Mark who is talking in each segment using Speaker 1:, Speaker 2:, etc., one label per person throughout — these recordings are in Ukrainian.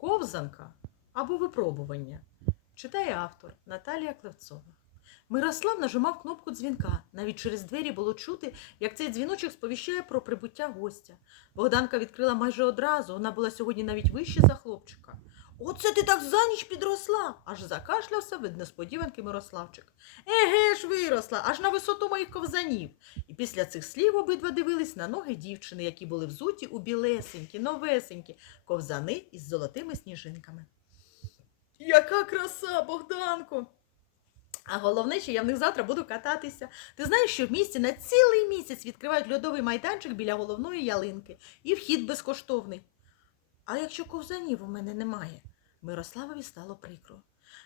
Speaker 1: Ковзанка або випробування. Читає автор Наталія Клевцова. Мирослав нажимав кнопку дзвінка. Навіть через двері було чути, як цей дзвіночок сповіщає про прибуття гостя. Богданка відкрила майже одразу. Вона була сьогодні навіть вище за хлопчика. Оце ти так за ніч підросла, аж закашлявся від несподіванки Мирославчик. Еге ж виросла, аж на висоту моїх ковзанів. І після цих слів обидва дивились на ноги дівчини, які були взуті у білесенькі, новесенькі ковзани із золотими сніжинками. Яка краса, Богданко! А головне, що я в них завтра буду кататися. Ти знаєш, що в місті на цілий місяць відкривають льодовий майданчик біля головної ялинки, і вхід безкоштовний. А якщо ковзанів у мене немає? Мирославові стало прикро.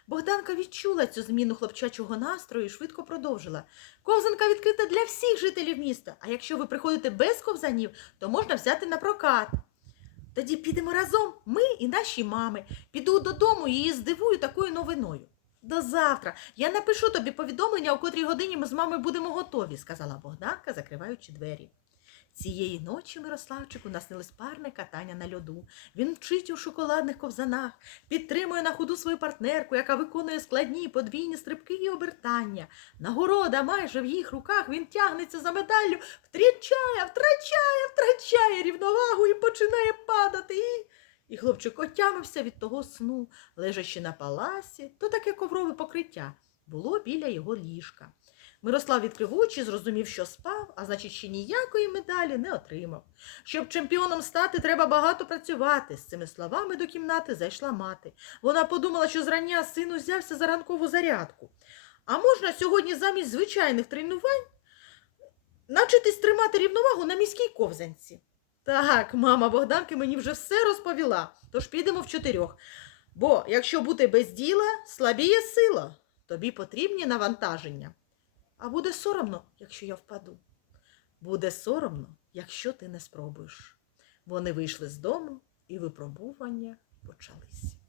Speaker 1: Богданка відчула цю зміну хлопчачого настрою і швидко продовжила. Ковзанка відкрита для всіх жителів міста. А якщо ви приходите без ковзанів, то можна взяти на прокат. Тоді підемо разом, ми і наші мами. Піду додому і її здивую такою новиною. До завтра. Я напишу тобі повідомлення, о котрій годині ми з мамою будемо готові, сказала Богданка, закриваючи двері. Цієї ночі Мирославчику наснилось парне катання на льоду. Він вчить у шоколадних ковзанах, підтримує на ходу свою партнерку, яка виконує складні подвійні стрибки і обертання. Нагорода майже в їх руках він тягнеться за медаллю, втрачає, втрачає, втрачає рівновагу і починає падати. І, і хлопчик отямився від того сну, лежачи на паласі, то таке коврове покриття було біля його ліжка. Мирослав відкрив очі, зрозумів, що спав, а значить, ще ніякої медалі не отримав. Щоб чемпіоном стати, треба багато працювати. З цими словами до кімнати зайшла мати. Вона подумала, що зрання син узявся за ранкову зарядку. А можна сьогодні замість звичайних тренувань навчитись тримати рівновагу на міській ковзанці. Так, мама Богданки мені вже все розповіла, тож підемо в чотирьох. Бо якщо бути без діла, слабіє сила. Тобі потрібні навантаження. А буде соромно, якщо я впаду. Буде соромно, якщо ти не спробуєш. Вони вийшли з дому, і випробування почались.